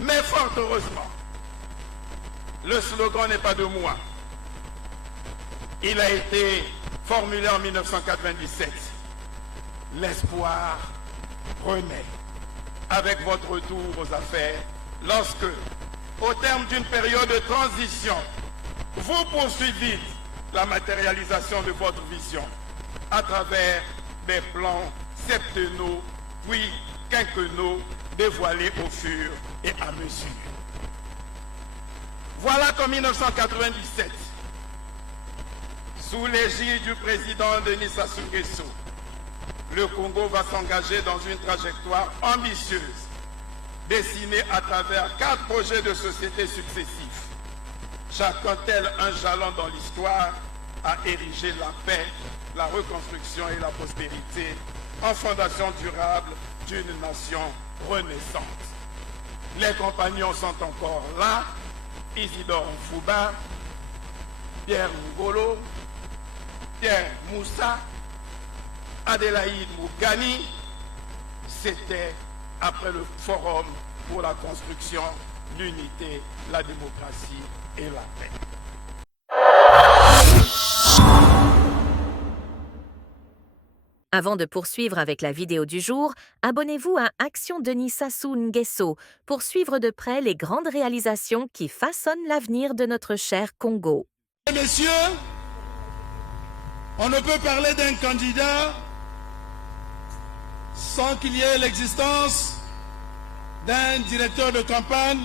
Mais fort heureusement, le slogan n'est pas de moi. Il a été formulé en 1997. L'espoir renaît avec votre retour aux affaires lorsque, au terme d'une période de transition, vous poursuivez la matérialisation de votre vision à travers des plans septennaux puis quinquennaux dévoilés au fur et à mesure. Voilà qu'en 1997, sous l'égide du président Denis Sassou Nguesso, le Congo va s'engager dans une trajectoire ambitieuse, dessinée à travers 4 projets de société successifs, chacun tel un jalon dans l'histoire à ériger la paix, la reconstruction et la prospérité en fondation durable d'une nation renaissante. Les compagnons sont encore là, Isidore Mfouba, Pierre Ngolo, Pierre Moussa, Adélaïde Mougani. C'était après le Forum pour la construction, l'unité, la démocratie et la paix. Avant de poursuivre avec la vidéo du jour, abonnez-vous à Action Denis Sassou Nguesso pour suivre de près les grandes réalisations qui façonnent l'avenir de notre cher Congo. Messieurs, on ne peut parler d'un candidat sans qu'il y ait l'existence d'un directeur de campagne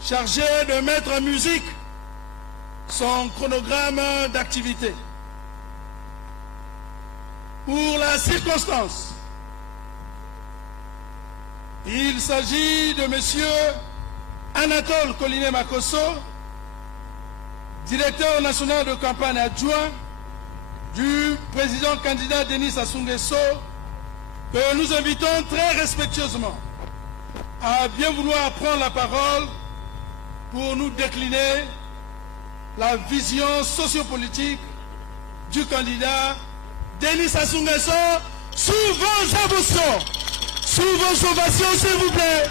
chargé de mettre en musique son chronogramme d'activité. Pour la circonstance, il s'agit de M. Anatole Collinet Makosso, directeur national de campagne adjoint du président candidat Denis Sassou Nguesso, que nous invitons très respectueusement à bien vouloir prendre la parole pour nous décliner la vision sociopolitique du candidat Denis Sassou Nguesso, sous vos émotions, sous vos ovations, s'il vous plaît.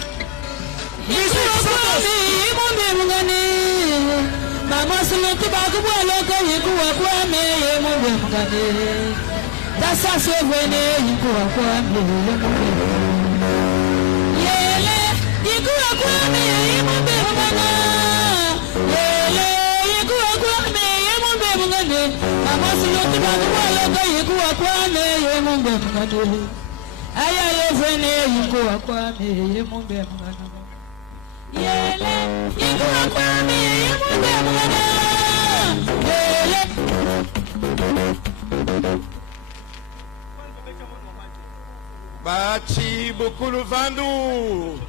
Bachi Bokulu Vandu.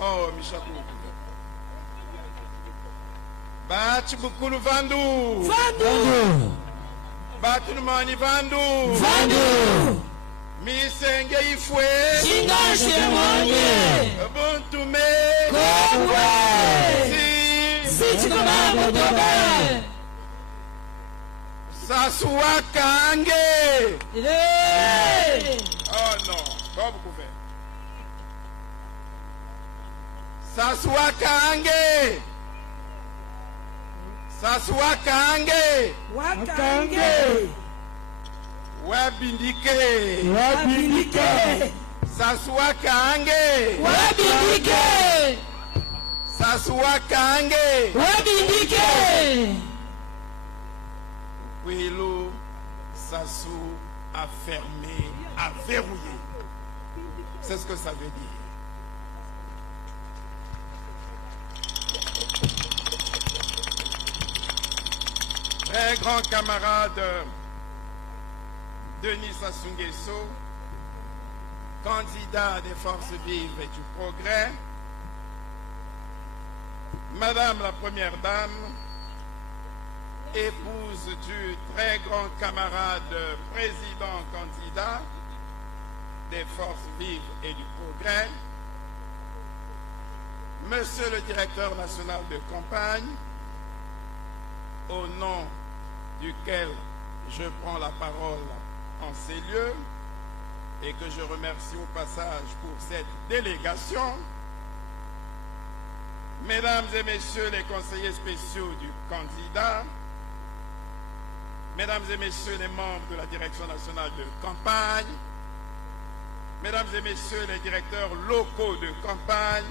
Oh, Michel. Bachi Bokulu Vandu. Vandu. Batunumani Vandu. Vandu. Misenge Ifwe. Singashe Monye. Buntume. Kongwe. Si. Sichikomamo Tobe. Sassou Kange. Oh non, pas beaucoup fait. Sassou Kange. Sassou Kange. Wakange. Wabindike. Wabindike. Sassou Kange. Wabindike. Sassou Kange. Wabindike. Ouilo Sassou a fermé, a verrouillé. C'est ce que ça veut dire. Très grand camarade Denis Sassou Nguesso, candidat des forces vives et du progrès, Madame la Première Dame, épouse du très grand camarade président candidat des forces vives et du progrès, Monsieur le directeur national de campagne, au nom duquel je prends la parole en ces lieux et que je remercie au passage pour cette délégation, Mesdames et messieurs les conseillers spéciaux du candidat, Mesdames et messieurs les membres de la direction nationale de campagne, Mesdames et messieurs les directeurs locaux de campagne,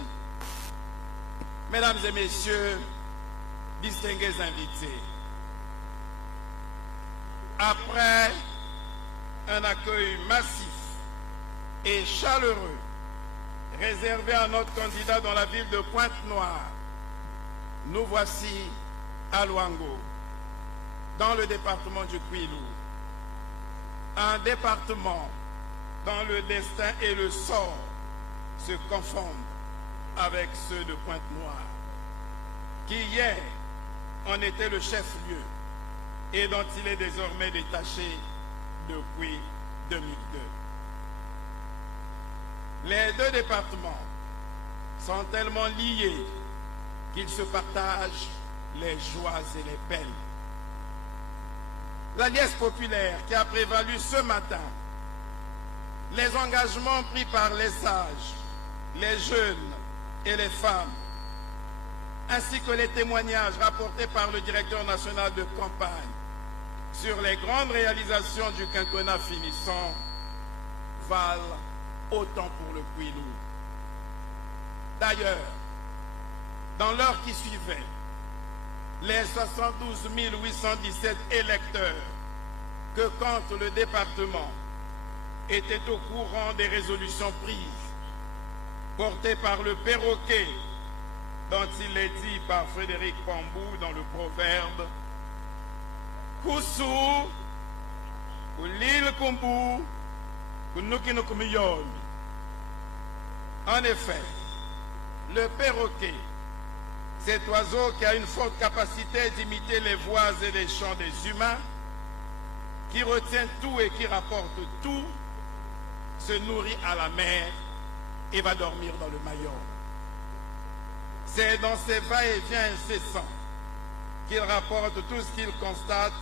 Mesdames et messieurs, distingués invités, après un accueil massif et chaleureux réservé à notre candidat dans la ville de Pointe-Noire, nous voici à Luango, dans le département du Kwilu, un département dont le destin et le sort se confondent avec ceux de Pointe-Noire, qui hier en était le chef-lieu et dont il est désormais détaché depuis 2002. Les deux départements sont tellement liés qu'ils se partagent les joies et les peines. La liesse populaire qui a prévalu ce matin, les engagements pris par les sages, les jeunes et les femmes, ainsi que les témoignages rapportés par le directeur national de campagne sur les grandes réalisations du quinquennat finissant, valent autant pour le Kwilu. D'ailleurs, dans l'heure qui suivait, les 72 817 électeurs que compte le département étaient au courant des résolutions prises, portées par le perroquet, dont il est dit par Frédéric Pambou dans le proverbe « Kusu, Kulil Kumbu, Kunukinukumiyomi ». En effet, le perroquet, cet oiseau qui a une forte capacité d'imiter les voix et les chants des humains, qui retient tout et qui rapporte tout, se nourrit à la mer et va dormir dans le Mayombe. C'est dans ces va-et-vient incessants qu'il rapporte tout ce qu'il constate,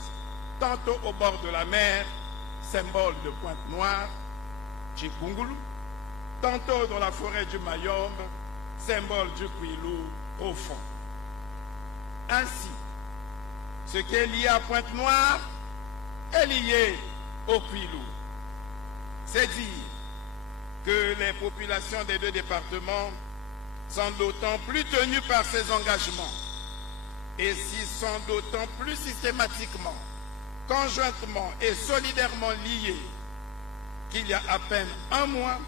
tantôt au bord de la mer, symbole de Pointe-Noire, Chikungulu, tantôt dans la forêt du Mayombe, symbole du Kwilu profond. Ainsi, ce qui est lié à Pointe-Noire est lié au Kwilu. C'est dire que les populations des deux départements sont d'autant plus tenues par ces engagements et s'y sont d'autant plus systématiquement, conjointement et solidairement liées qu'il y a à peine un mois,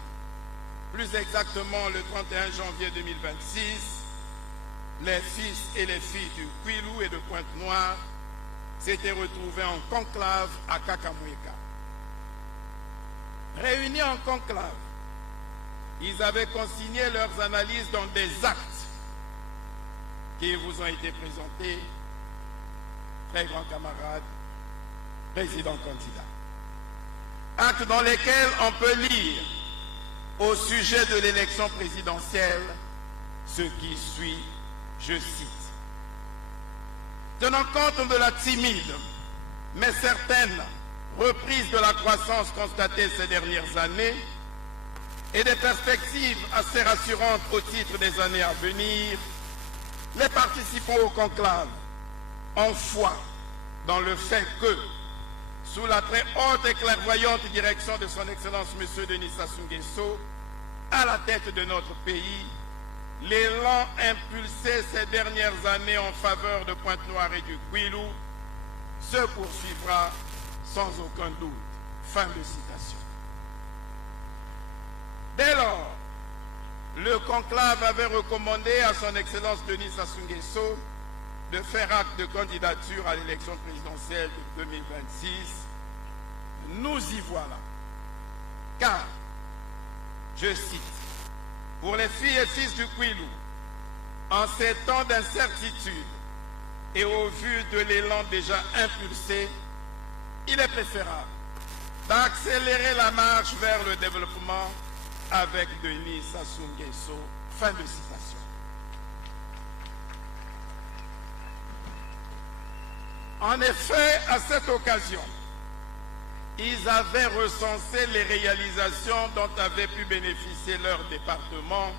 plus exactement le 31 janvier 2026, les fils et les filles du Kwilu et de Pointe-Noire s'étaient retrouvés en conclave à Kakamouika. Réunis en conclave, ils avaient consigné leurs analyses dans des actes qui vous ont été présentés, très grands camarades, président candidat. Actes dans lesquels on peut lire au sujet de l'élection présidentielle ce qui suit, je cite. Tenant compte de la timide mais certaine reprise de la croissance constatée ces dernières années et des perspectives assez rassurantes au titre des années à venir, les participants au conclave ont foi dans le fait que, sous la très haute et clairvoyante direction de son Excellence M. Denis Sassou Nguesso, à la tête de notre pays, l'élan impulsé ces dernières années en faveur de Pointe-Noire et du Kwilu se poursuivra sans aucun doute. Fin de citation. Dès lors, le conclave avait recommandé à son Excellence Denis Sassou Nguesso de faire acte de candidature à l'élection présidentielle de 2026. Nous y voilà. Car, je cite, pour les filles et fils du Kwilu, en ces temps d'incertitude et au vu de l'élan déjà impulsé, il est préférable d'accélérer la marche vers le développement avec Denis Sassou Nguesso. Fin de citation. En effet, à cette occasion, ils avaient recensé les réalisations dont avait pu bénéficier leur département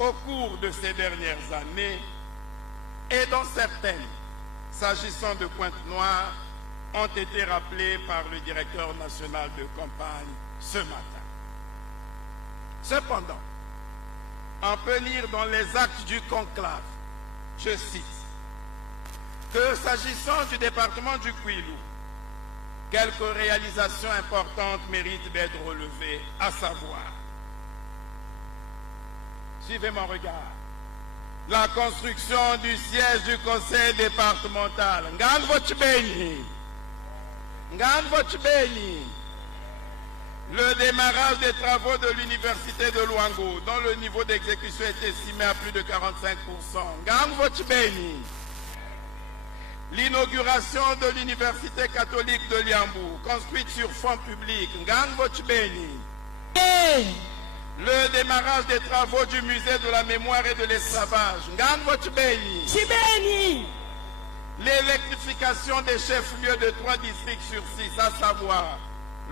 au cours de ces dernières années, et dont certaines, s'agissant de Pointe-Noire, ont été rappelées par le directeur national de campagne ce matin. Cependant, on peut lire dans les actes du conclave, je cite, que s'agissant du département du Kwilu, quelques réalisations importantes méritent d'être relevées, à savoir, suivez mon regard, la construction du siège du conseil départemental, le démarrage des travaux de l'université de Luango, dont le niveau d'exécution est estimé à plus de 45%. L'inauguration de l'université catholique de Liambou, construite sur fonds publics. Le démarrage des travaux du musée de la mémoire et de l'esclavage. L'électrification des chefs-lieux de 3 districts sur 6, à savoir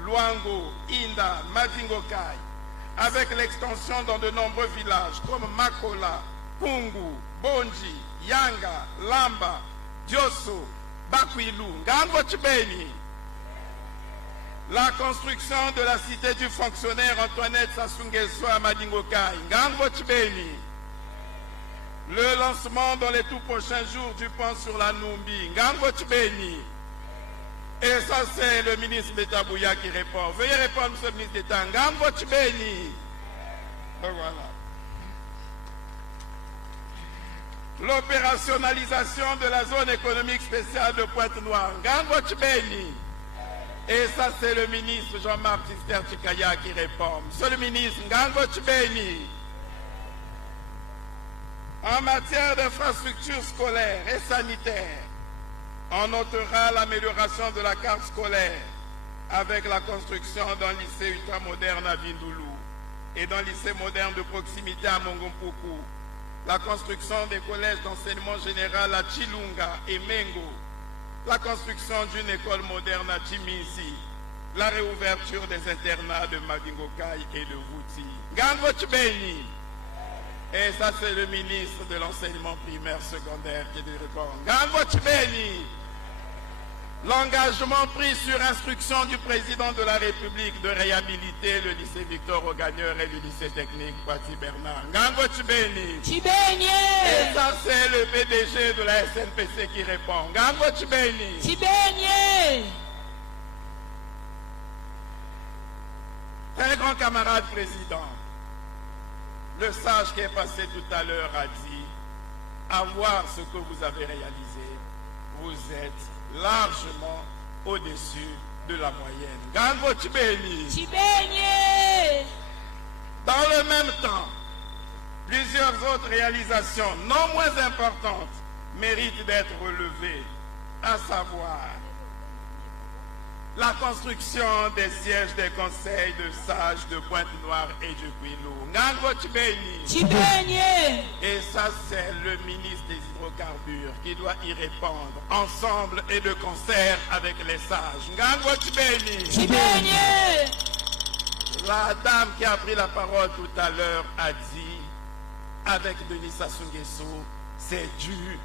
Luango, Inda, Madingokai, avec l'extension dans de nombreux villages comme Makola, Pungu, Bonji, Yanga, Lamba, Diosso, Bakwilu, Ngangotibeni. La construction de la cité du fonctionnaire Antoinette Sassou Nguesso à Madingokai, Ngangotibeni. Le lancement dans les tout prochains jours du pont sur la Numbi, Ngangotibeni. Et ça, c'est le ministre d'État Bouya qui répond. Veuillez répondre, monsieur le ministre d'État. Ngangotibeni. Voilà. L'opérationnalisation de la zone économique spéciale de Pointe-Noire. Ngangotibeni. Et ça, c'est le ministre Jean-Marc Tister-Chikaya qui répond. Monsieur le ministre, Ngangotibeni. En matière d'infrastructures scolaires et sanitaires, on notera l'amélioration de la carte scolaire avec la construction d'un lycée ultramoderne à Vindoulou et d'un lycée moderne de proximité à Mongompuku, la construction des collèges d'enseignement général à Chilunga et Mengo, la construction d'une école moderne à Chimisi, la réouverture des internats de Madingokai et de Vouti. Ngangotibeni. Et ça, c'est le ministre de l'enseignement primaire secondaire qui répond. Ngangotibeni. L'engagement pris sur instruction du président de la République de réhabiliter le lycée Victor Augagneur et le lycée technique Kwasi Bernard. Ngangotibeni. Et ça, c'est le PDG de la SNPC qui répond. Ngangotibeni. Très grand camarade président, le sage qui est passé tout à l'heure a dit, à voir ce que vous avez réalisé, vous êtes largement au-dessus de la moyenne. Ngangotibeni. Dans le même temps, plusieurs autres réalisations non moins importantes méritent d'être relevées, à savoir la construction des sièges des conseils de sages de Pointe-Noire et du Kwilu. Ngangotibeni. Et ça, c'est le ministre des hydrocarbures qui doit y répondre, ensemble et de concert avec les sages. Ngangotibeni. La dame qui a pris la parole tout à l'heure a dit, avec Denis Sassou Nguesso, c'est du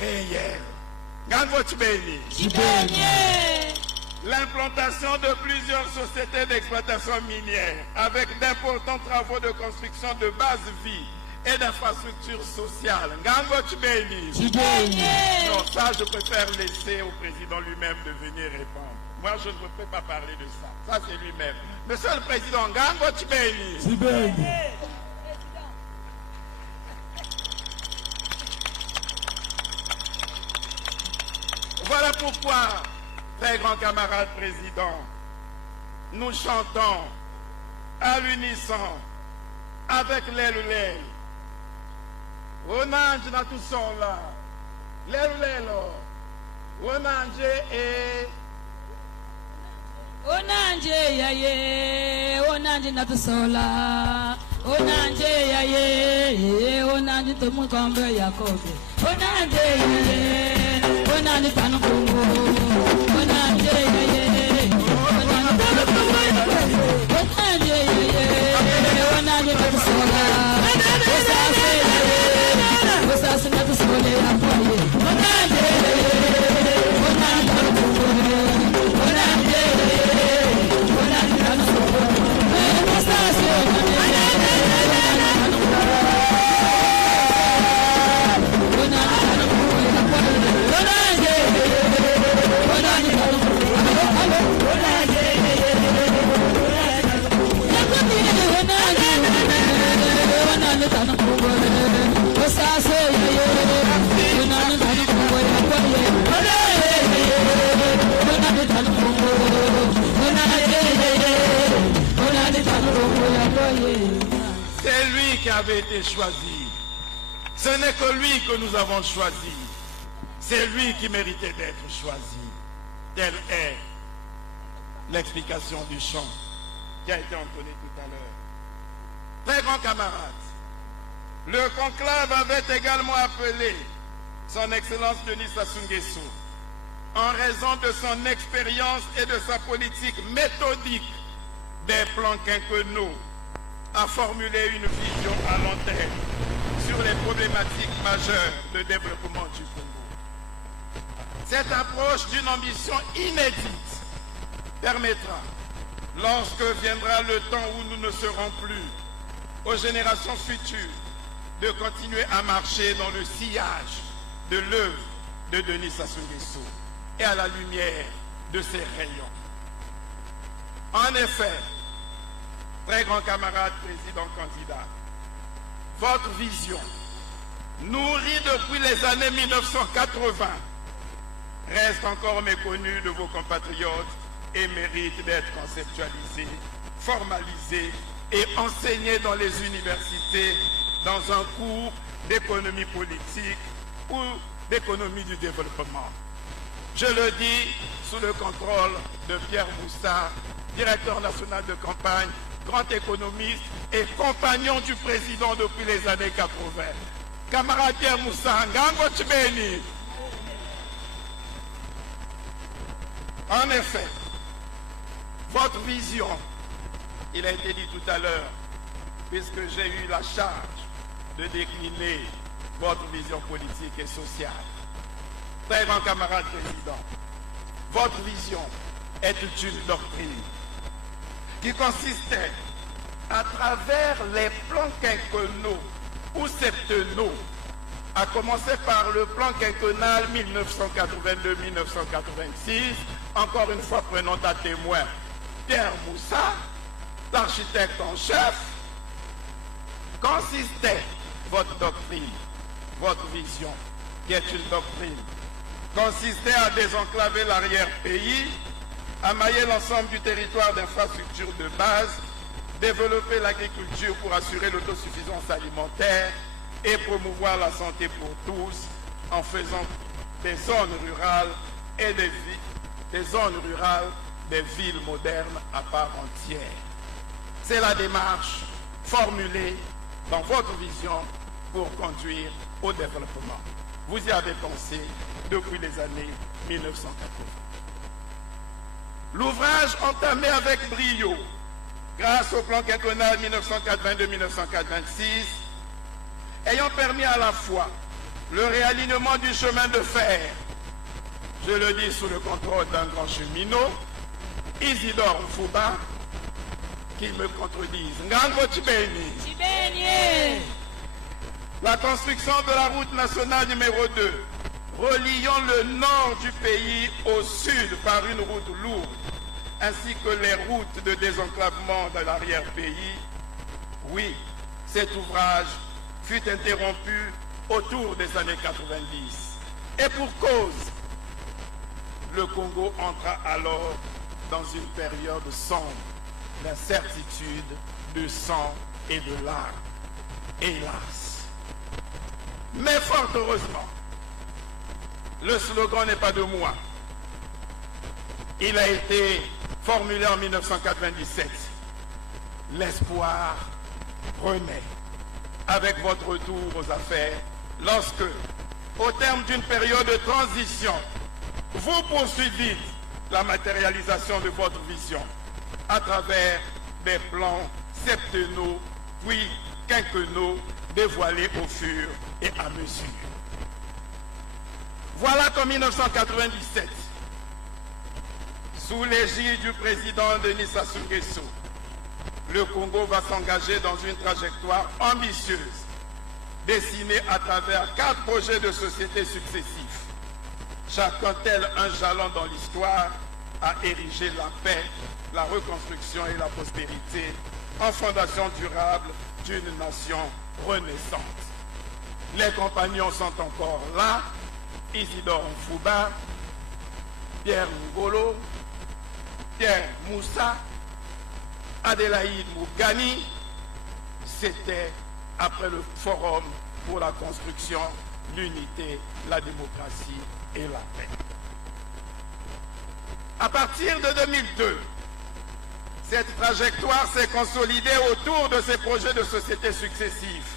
réel. Ngangotibeni. L'implantation de plusieurs sociétés d'exploitation minière avec d'importants travaux de construction de base vie et d'infrastructures sociales. Ngangotibeni. Non, ça, je préfère laisser au président lui-même de venir répondre. Moi, je ne peux pas parler de ça. Ça, c'est lui-même. Monsieur le Président, Ngangotibeni. Voilà pourquoi, très grand camarade président, nous chantons à l'unisson avec l'aile. Onange na tout son là. L'aile. Onange et. Onange yaye, onange na tout son là. Onange yaye, onange to mu kambe yakobe. Onange yaye, onange tanu kungu. Onange yaye, onange tanu kungu. Onange yaye, onange na tout son là. C'est lui qui avait été choisi. Ce n'est que lui que nous avons choisi. C'est lui qui méritait d'être choisi. Telle est l'explication du chant qui a été entonné tout à l'heure. Très grands camarades, le conclave avait également appelé son Excellence Denis Sassou Nguesso, en raison de son expérience et de sa politique méthodique des plans quinquennaux, à formuler une vision à long terme sur les problématiques majeures de développement du Congo. Cette approche d'une ambition inédite permettra, lorsque viendra le temps où nous ne serons plus, aux générations futures, de continuer à marcher dans le sillage de l'œuvre de Denis Sassou Nguesso et à la lumière de ses rayons. En effet, très grand camarade président candidat, votre vision, nourrie depuis les années 1980, reste encore méconnue de vos compatriotes et mérite d'être conceptualisée, formalisée et enseignée dans les universités dans un cours d'économie politique ou d'économie du développement. Je le dis sous le contrôle de Pierre Moussa, directeur national de campagne, grand économiste et compagnon du président depuis les années 80. Camarade Pierre Moussa, Ngango Tchibeni. En effet, votre vision, il a été dit tout à l'heure, puisque j'ai eu la charge de décliner votre vision politique et sociale. Très grand camarade président, votre vision est une doctrine qui consistait à travers les plans quinquennaux ou septennaux, à commencer par le plan quinquennal 1982-1986, encore une fois prenons à témoin Pierre Moussa, l'architecte en chef, consistait votre doctrine, votre vision, qui est une doctrine, consistait à désenclaver l'arrière-pays, à mailler l'ensemble du territoire d'infrastructures de base, développer l'agriculture pour assurer l'autosuffisance alimentaire et promouvoir la santé pour tous en faisant des zones rurales et des villes modernes à part entière. C'est la démarche formulée dans votre vision pour conduire au développement. Vous y avez pensé depuis les années 1980. L'ouvrage entamé avec brio, grâce au plan quinquennal 1982-1986, ayant permis à la fois le réalignement du chemin de fer, je le dis sous le contrôle d'un grand cheminot, Isidore Mfouba, qui me contredise. Ngango Tchibeni. La construction de la route nationale numéro 2, reliant le nord du pays au sud par une route lourde, ainsi que les routes de désenclavement de l'arrière-pays. Oui, cet ouvrage fut interrompu autour des années 90. Et pour cause, le Congo entra alors dans une période sombre d'incertitude, de sang et de larmes. Hélas. Mais fort heureusement, le slogan n'est pas de moi. Il a été formulé en 1997. L'espoir renaît avec votre retour aux affaires lorsque, au terme d'une période de transition, vous poursuivez la matérialisation de votre vision à travers des plans septennaux puis quinquennaux dévoilés au fur et à mesure. Voilà qu'en 1997, sous l'égide du président Denis Sassou Nguesso, le Congo va s'engager dans une trajectoire ambitieuse, dessinée à travers 4 projets de société successifs, chacun tel un jalon dans l'histoire à ériger la paix, la reconstruction et la prospérité en fondation durable d'une nation renaissante. Les compagnons sont encore là. Isidore Mfouba, Pierre Ngolo, Pierre Moussa, Adélaïde Mougani. C'était après le forum pour la construction, l'unité, la démocratie et la paix. À partir de 2002, cette trajectoire s'est consolidée autour de ces projets de société successifs,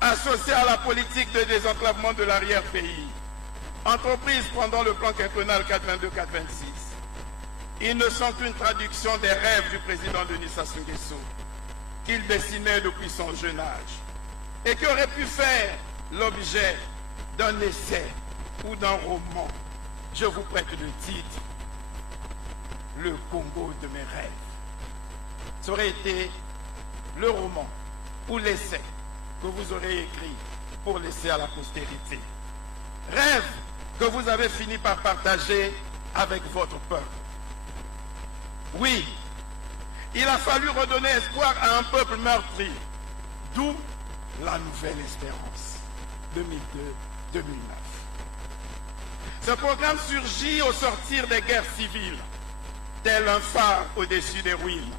associés à la politique de désenclavement de l'arrière-pays, entreprise pendant le plan quinquennal 82-86. Ils ne sont qu'une traduction des rêves du président Denis Sassou Nguesso, qu'il dessinait depuis son jeune âge, et qui aurait pu faire l'objet d'un essai ou d'un roman. Je vous prête le titre, Le Congo de mes rêves. Ça aurait été le roman ou l'essai que vous aurez écrit pour laisser à la postérité. Rêve que vous avez fini par partager avec votre peuple. Oui, il a fallu redonner espoir à un peuple meurtri, d'où la nouvelle espérance, 2002-2009. Ce programme surgit au sortir des guerres civiles, tel un phare au-dessus des ruines.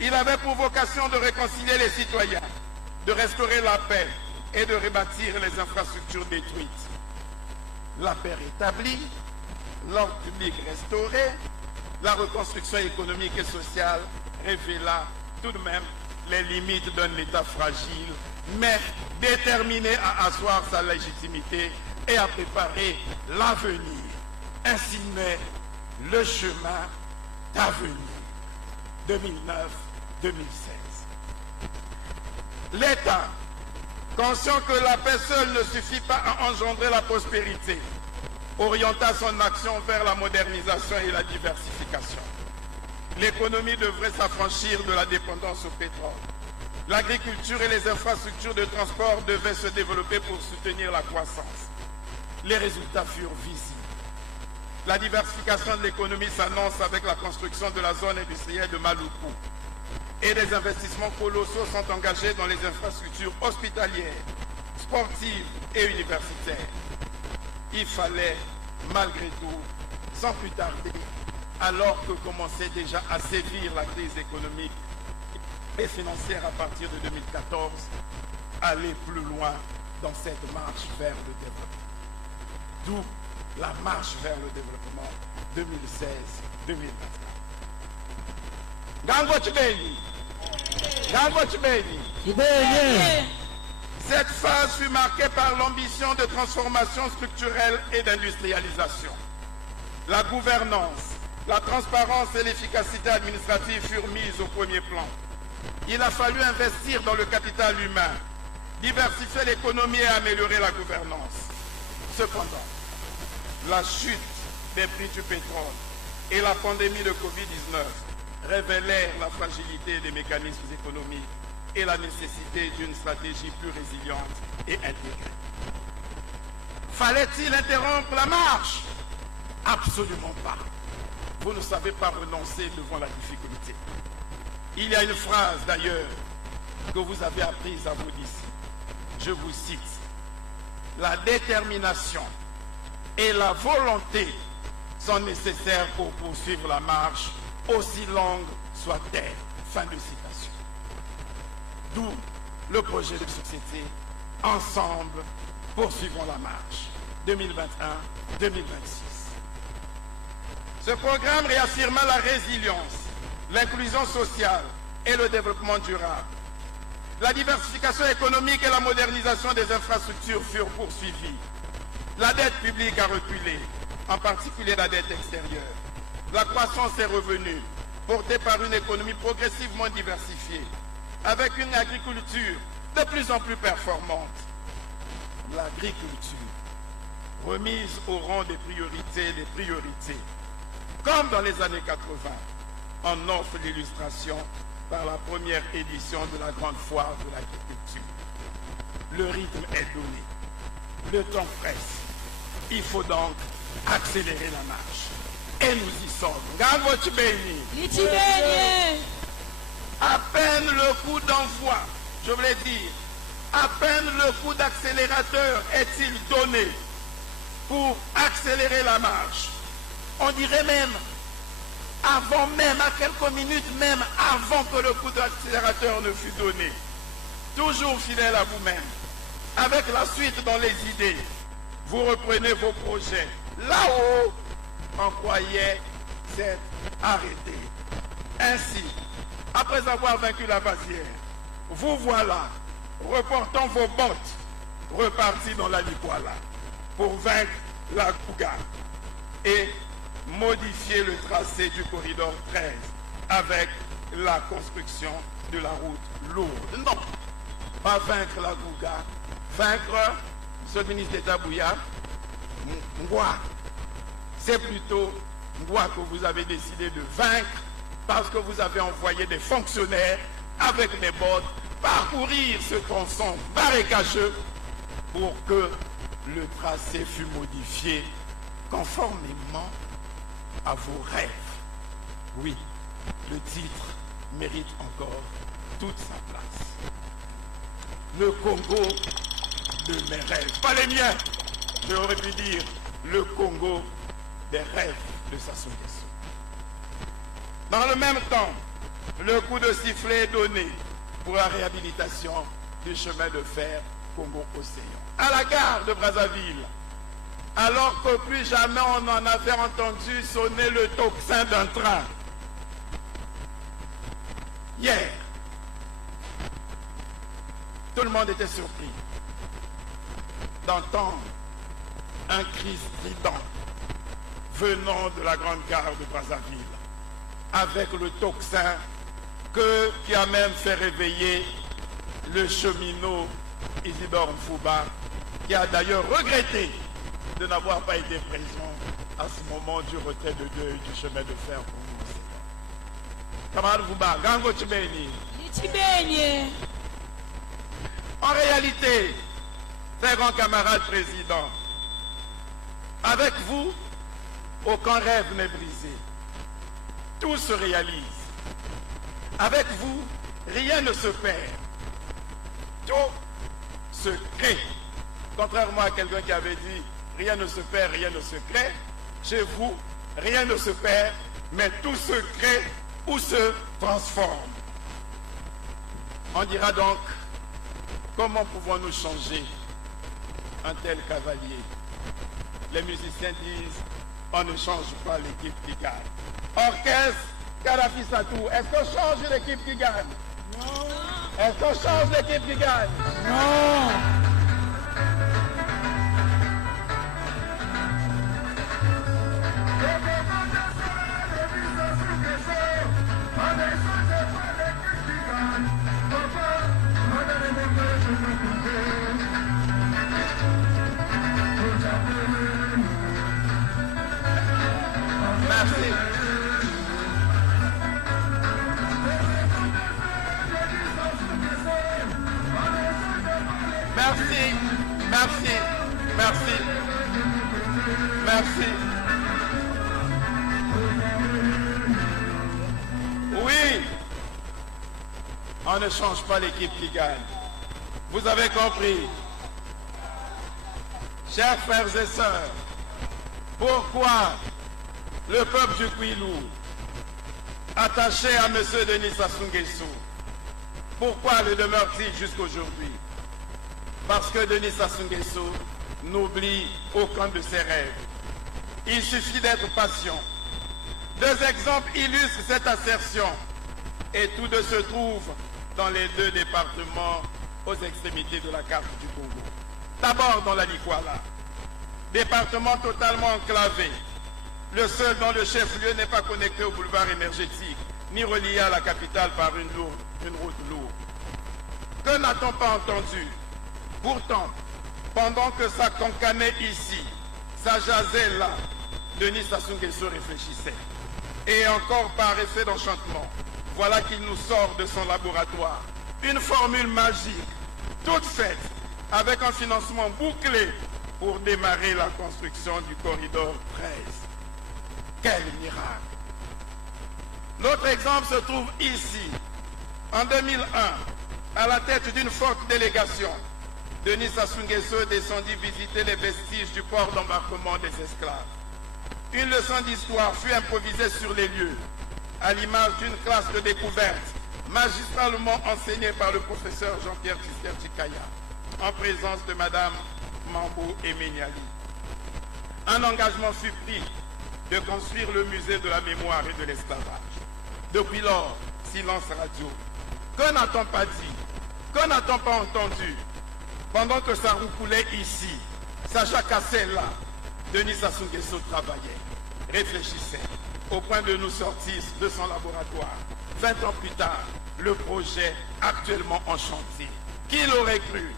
Il avait pour vocation de réconcilier les citoyens, de restaurer la paix et de rebâtir les infrastructures détruites. La paix rétablie, l'ordre public restauré, la reconstruction économique et sociale révéla tout de même les limites d'un État fragile, mais déterminé à asseoir sa légitimité et à préparer l'avenir. Ainsi naît le chemin d'avenir 2009-2016. L'État, conscient que la paix seule ne suffit pas à engendrer la prospérité, orienta son action vers la modernisation et la diversification. L'économie devrait s'affranchir de la dépendance au pétrole. L'agriculture et les infrastructures de transport devaient se développer pour soutenir la croissance. Les résultats furent visibles. La diversification de l'économie s'annonce avec la construction de la zone industrielle de Maluku. Et des investissements colossaux sont engagés dans les infrastructures hospitalières, sportives et universitaires. Il fallait, malgré tout, sans plus tarder, alors que commençait déjà à sévir la crise économique et financière à partir de 2014, aller plus loin dans cette marche vers le développement. D'où la marche vers le développement 2016-2024. Cette phase fut marquée par l'ambition de transformation structurelle et d'industrialisation. La gouvernance, la transparence et l'efficacité administrative furent mises au premier plan. Il a fallu investir dans le capital humain, diversifier l'économie et améliorer la gouvernance. Cependant, la chute des prix du pétrole et la pandémie de Covid-19 révélèrent la fragilité des mécanismes économiques et la nécessité d'une stratégie plus résiliente et intégrée. Fallait-il interrompre la marche? Absolument pas. Vous ne savez pas renoncer devant la difficulté. Il y a une phrase d'ailleurs que vous avez apprise à vous d'ici. Je vous cite. La détermination et la volonté sont nécessaires pour poursuivre la marche, aussi longue soit-elle. Fin de citation. D'où le projet de société Ensemble, poursuivons la marche 2021-2026. Ce programme réaffirma la résilience, l'inclusion sociale et le développement durable. La diversification économique et la modernisation des infrastructures furent poursuivies. La dette publique a reculé, en particulier la dette extérieure. La croissance est revenue, portée par une économie progressivement diversifiée, avec une agriculture de plus en plus performante. L'agriculture, remise au rang des priorités, comme dans les années 80, en offre l'illustration par la première édition de la grande foire de l'agriculture. Le rythme est donné, le temps presse. Il faut donc accélérer la marche. Et nous y sommes. À peine le coup d'envoi je voulais dire, à peine le coup d'accélérateur est-il donné pour accélérer la marche. On dirait même, avant même, à quelques minutes même, avant que le coup d'accélérateur ne fût donné. Toujours fidèle à vous-même, avec la suite dans les idées, vous reprenez vos projets. Là-haut, on croyait s'être arrêté. Ainsi, après avoir vaincu la Bavière, vous voilà, reportant vos bottes, repartis dans la Likwala pour vaincre la Kouga et modifier le tracé du corridor 13 avec la construction de la route lourde. Non, pas vaincre la Kouga, vaincre, monsieur le ministre d'État Bouya, Ngwa. C'est plutôt Ngwa que vous avez décidé de vaincre parce que vous avez envoyé des fonctionnaires avec des bottes parcourir ce tronçon marécageux pour que le tracé fût modifié conformément à vos rêves. Oui, le titre mérite encore toute sa place. Le Congo de mes rêves, pas les miens. J'aurais pu dire le Congo des rêves de Sassou Nguesso. Dans le même temps, le coup de sifflet est donné pour la réhabilitation du chemin de fer Congo-Océan. À la gare de Brazzaville, alors que plus jamais on en avait entendu sonner le tocsin d'un train. Hier, tout le monde était surpris d'entendre un cri strident venant de la grande gare de Brazzaville, avec le tocsin qui a même fait réveiller le cheminot Isidore Mfouba, qui a d'ailleurs regretté de n'avoir pas été présent à ce moment du retrait de deuil du chemin de fer pour nous. Camarade Mfouba, Gango Tibeni. En réalité, très grand camarade président, avec vous, aucun rêve n'est brisé. Tout se réalise. Avec vous, rien ne se perd. Tout se crée. Contrairement à quelqu'un qui avait dit rien ne se perd, rien ne se crée. Chez vous, rien ne se perd, mais tout se crée ou se transforme. On dira donc, comment pouvons-nous changer un tel cavalier? Les musiciens disent, on ne change pas l'équipe qui gagne. Orchestre, Kadhafi Satou, est-ce qu'on change l'équipe qui gagne? Non. Est-ce qu'on change l'équipe qui gagne? Non. Merci. Merci, merci, merci, merci. Oui, on ne change pas l'équipe qui gagne. Vous avez compris. Chers frères et sœurs, pourquoi le peuple du Kwilu, attaché à M. Denis Sassou Nguesso, pourquoi le demeure-t-il jusqu'aujourd'hui? Parce que Denis Sassou Nguesso n'oublie aucun de ses rêves. Il suffit d'être patient. Deux exemples illustrent cette assertion et tous deux se trouvent dans les deux départements aux extrémités de la carte du Congo. D'abord dans la Likwala, département totalement enclavé, le seul dont le chef-lieu n'est pas connecté au boulevard énergétique, ni relié à la capitale par une route lourde. Que n'a-t-on pas entendu? Pourtant, pendant que ça cancanait ici, ça jasait là, Denis Sassou Nguesso réfléchissait. Et encore par effet d'enchantement, voilà qu'il nous sort de son laboratoire une formule magique, toute faite, avec un financement bouclé pour démarrer la construction du corridor 13. Quel miracle! L'autre exemple se trouve ici. En 2001, À la tête d'une forte délégation, Denis Sassou Nguesso descendit visiter les vestiges du port d'embarquement des esclaves. Une leçon d'histoire fut improvisée sur les lieux, à l'image d'une classe de découverte magistralement enseignée par le professeur Jean-Pierre Tshisekedi-Kaya, en présence de Madame Mambo Emeniali. Un engagement fut pris de construire le musée de la mémoire et de l'esclavage. Depuis lors, silence radio. Que n'a-t-on pas dit? Que n'a-t-on pas entendu? Pendant que ça roucoulait ici, ça jacassait là, Denis Sassou Nguesso travaillait, réfléchissait, au point de nous sortir de son laboratoire. 20 ans plus tard, le projet actuellement en chantier. Qui l'aurait cru?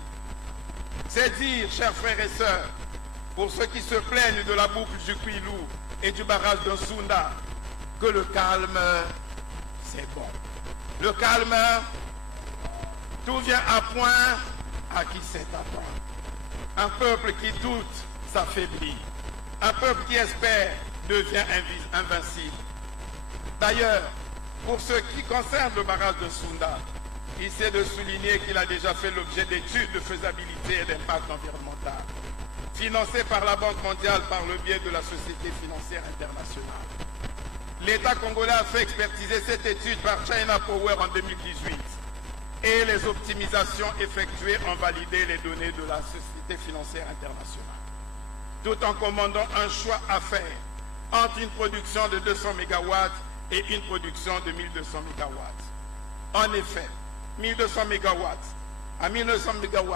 C'est dire, chers frères et sœurs, pour ceux qui se plaignent de la boucle du Kouilou et du barrage de Nsunda, que le calme, c'est bon. Le calme, tout vient à point à qui sait attendre. Un peuple qui doute s'affaiblit. Un peuple qui espère devient invincible. D'ailleurs, pour ce qui concerne le barrage de Nsunda, il s'est de souligner qu'il a déjà fait l'objet d'études de faisabilité et d'impact environnemental, financées par la Banque mondiale par le biais de la Société financière internationale. L'État congolais a fait expertiser cette étude par China Power en 2018 et les optimisations effectuées ont validé les données de la Société financière internationale, tout en commandant un choix à faire entre une production de 200 MW et une production de 1200 MW. En effet, 1200 MW à 1900 MW,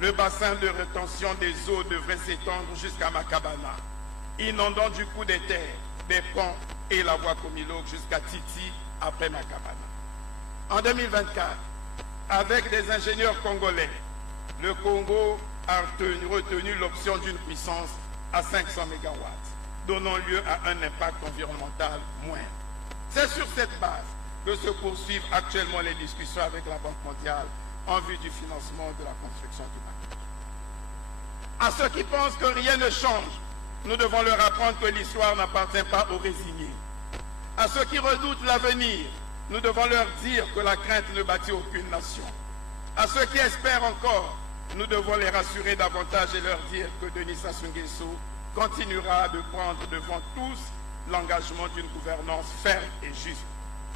le bassin de rétention des eaux devrait s'étendre jusqu'à Makabana, inondant du coup des terres, des ponts et la voie Komilog jusqu'à Titi après Makabana. En 2024, avec des ingénieurs congolais, le Congo a retenu l'option d'une puissance à 500 MW, donnant lieu à un impact environnemental moindre. C'est sur cette base que se poursuivent actuellement les discussions avec la Banque mondiale en vue du financement de la construction du bateau. À ceux qui pensent que rien ne change, nous devons leur apprendre que l'histoire n'appartient pas aux résignés. À ceux qui redoutent l'avenir, nous devons leur dire que la crainte ne bâtit aucune nation. À ceux qui espèrent encore, nous devons les rassurer davantage et leur dire que Denis Sassou Nguesso continuera de prendre devant tous l'engagement d'une gouvernance ferme et juste,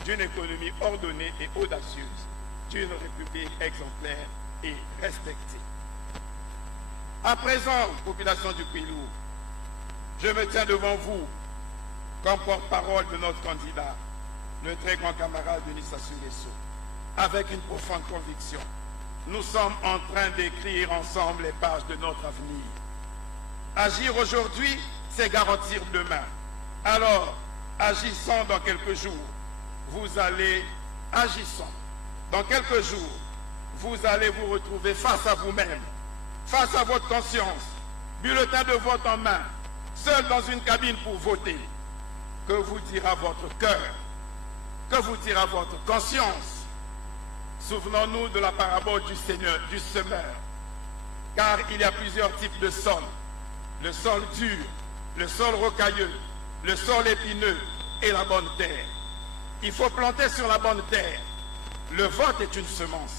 d'une économie ordonnée et audacieuse, d'une république exemplaire et respectée. À présent, population du Kouilou, je me tiens devant vous comme porte-parole de notre candidat, le très grand camarade Denis Sassou Nguesso, avec une profonde conviction. Nous sommes en train d'écrire ensemble les pages de notre avenir. Agir aujourd'hui, c'est garantir demain. Alors, agissons dans quelques jours. Agissons. Dans quelques jours, vous allez vous retrouver face à vous-même, face à votre conscience, bulletin de vote en main, seul dans une cabine pour voter. Que vous dira votre cœur? Que vous dira votre conscience? Souvenons-nous de la parabole du Seigneur, du semeur. Car il y a plusieurs types de sols. Le sol dur, le sol rocailleux, le sol épineux et la bonne terre. Il faut planter sur la bonne terre. Le vote est une semence.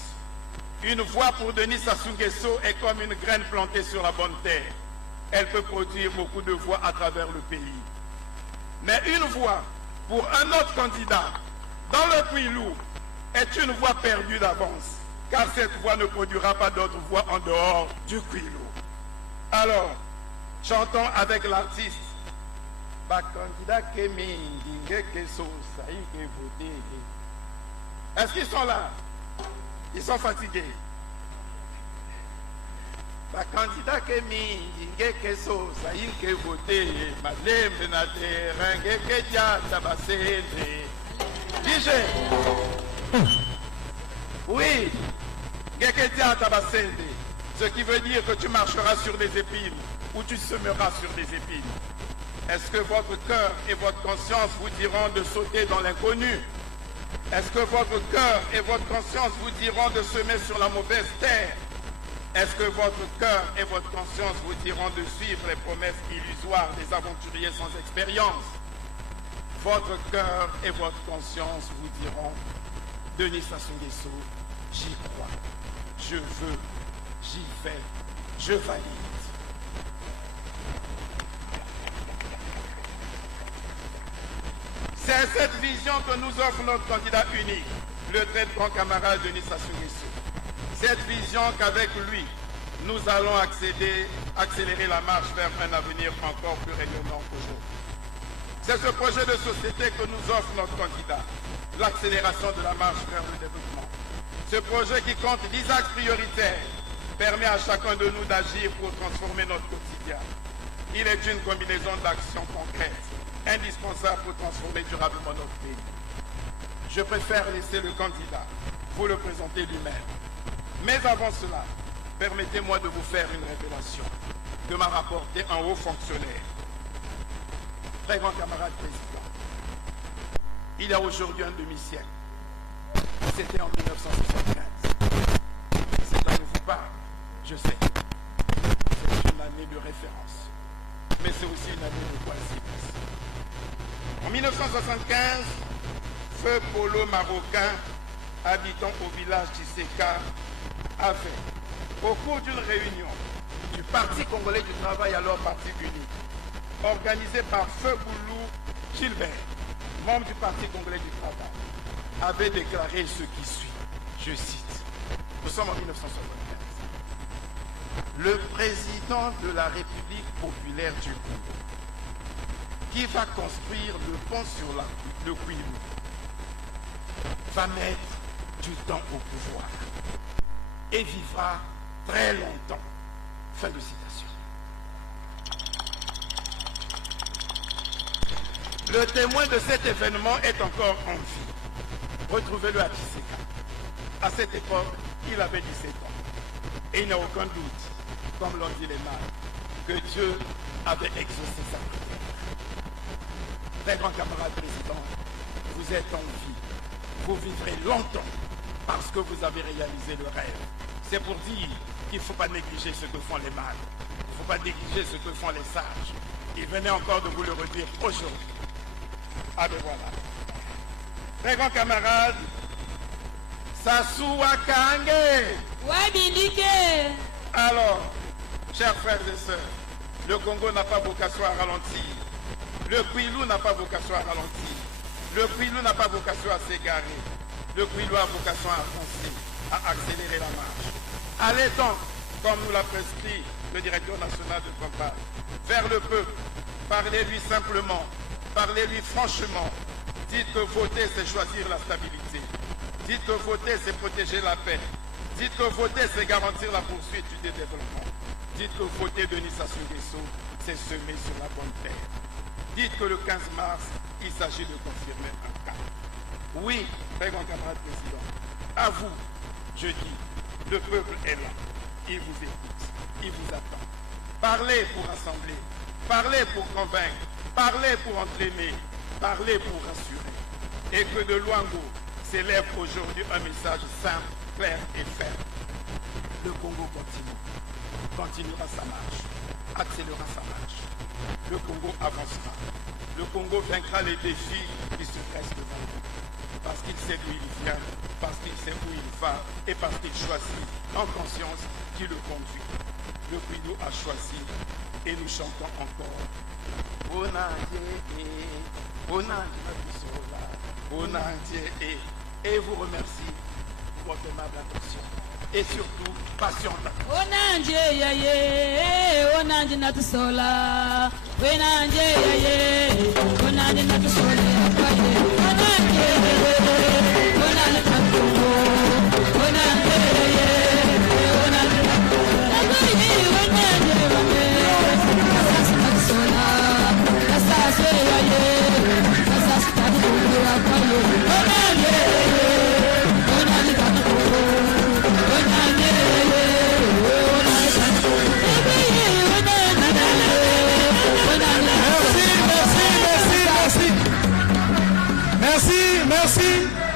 Une voix pour Denis Sassou Nguesso est comme une graine plantée sur la bonne terre. Elle peut produire beaucoup de voix à travers le pays. Mais une voix pour un autre candidat dans le Kouilou est une voix perdue d'avance, car cette voix ne produira pas d'autres voix en dehors du Kouilou. Alors, chantons avec l'artiste. Est-ce qu'ils sont là? Ils sont fatigués. Candidat que mingi que so ça y que voter madame na terrain que dia tabasende DJ oui que dia tabasende, ce qui veut dire que tu marcheras sur des épines ou tu semeras sur des épines. Est-ce que votre cœur et votre conscience vous diront de sauter dans l'inconnu? Est-ce que votre cœur et votre conscience vous diront de semer sur la mauvaise terre? Est-ce que votre cœur et votre conscience vous diront de suivre les promesses illusoires des aventuriers sans expérience? Votre cœur et votre conscience vous diront, Denis Sassou Nguesso, j'y crois, je veux, j'y vais, je valide. C'est cette vision que nous offre notre candidat unique, le très grand camarade Denis Sassou Nguesso. Cette vision qu'avec lui, nous allons accélérer la marche vers un avenir encore plus rayonnant qu'aujourd'hui. C'est ce projet de société que nous offre notre candidat, l'accélération de la marche vers le développement. Ce projet qui compte 10 axes prioritaires permet à chacun de nous d'agir pour transformer notre quotidien. Il est une combinaison d'actions concrètes, indispensable pour transformer durablement notre pays. Je préfère laisser le candidat vous le présenter lui-même. Mais avant cela, permettez-moi de vous faire une révélation que m'a rapporté un haut fonctionnaire. Très grand camarade président, il y a aujourd'hui un demi-siècle, c'était en 1975. Cette année vous parle, je sais, c'est une année de référence, mais c'est aussi une année de coïncidence. En 1975, Feu Polo Marocain, habitant au village d'Iseka, avait, au cours d'une réunion du Parti congolais du travail, alors Parti unique, organisée par Feu Boulou Gilbert, membre du Parti congolais du travail, avait déclaré ce qui suit. Je cite, nous sommes en 1975. Le président de la République populaire du Congo, qui va construire le pont sur le Kwilu, va mettre du temps au pouvoir et vivra très longtemps. Fin de citation. Le témoin de cet événement est encore en vie. Retrouvez-le à Tseka. À cette époque, il avait 17 ans. Et il n'y a aucun doute, comme l'ont dit les mages, que Dieu avait exaucé sa prière. Très grand camarade président, vous êtes en vie. Vous vivrez longtemps parce que vous avez réalisé le rêve. C'est pour dire qu'il ne faut pas négliger ce que font les mages. Il ne faut pas négliger ce que font les sages. Il venait encore de vous le redire aujourd'hui. Ah ben voilà. Très grand camarade, Sassou Akange. Ouais, Bindike. Alors, chers frères et sœurs, le Congo n'a pas vocation à ralentir. Le Kwilu n'a pas vocation à ralentir. Le Kwilu n'a pas vocation à s'égarer. Le Kwilu a vocation à avancer, à accélérer la marche. Allez donc, comme nous l'a prescrit le directeur national de campagne, vers le peuple. Parlez-lui simplement, parlez-lui franchement. Dites que voter, c'est choisir la stabilité. Dites que voter, c'est protéger la paix. Dites que voter, c'est garantir la poursuite du développement. Dites que voter Denis Sassou Nguesso, c'est semer sur la bonne terre. Dites que le 15 mars, il s'agit de confirmer un cap. Oui, très grand camarade président, à vous, je dis, le peuple est là. Il vous écoute, il vous attend. Parlez pour rassembler, parlez pour convaincre, parlez pour entraîner, parlez pour rassurer. Et que de Luango s'élève aujourd'hui un message simple, clair et ferme. Le Congo continuera sa marche, accélérera sa marche. Le Congo avancera. Le Congo vaincra les défis qui se dressent devant lui. Parce qu'il sait d'où il vient, parce qu'il sait où il va et parce qu'il choisit en conscience qui le conduit. Le Kwilu a choisi et nous chantons encore. Et vous remercie pour votre aimable attention. Et surtout, patiente. Onanje yaye, onanje natusola. Onanje yaye, onanje natusola. Onanje yaye, onanje natusola. Onanje yaye, onanje natusola. Onanje yaye, asas natusola. Asas yaye, asas natusola. Onanje yaye, onanje natusola. Merci.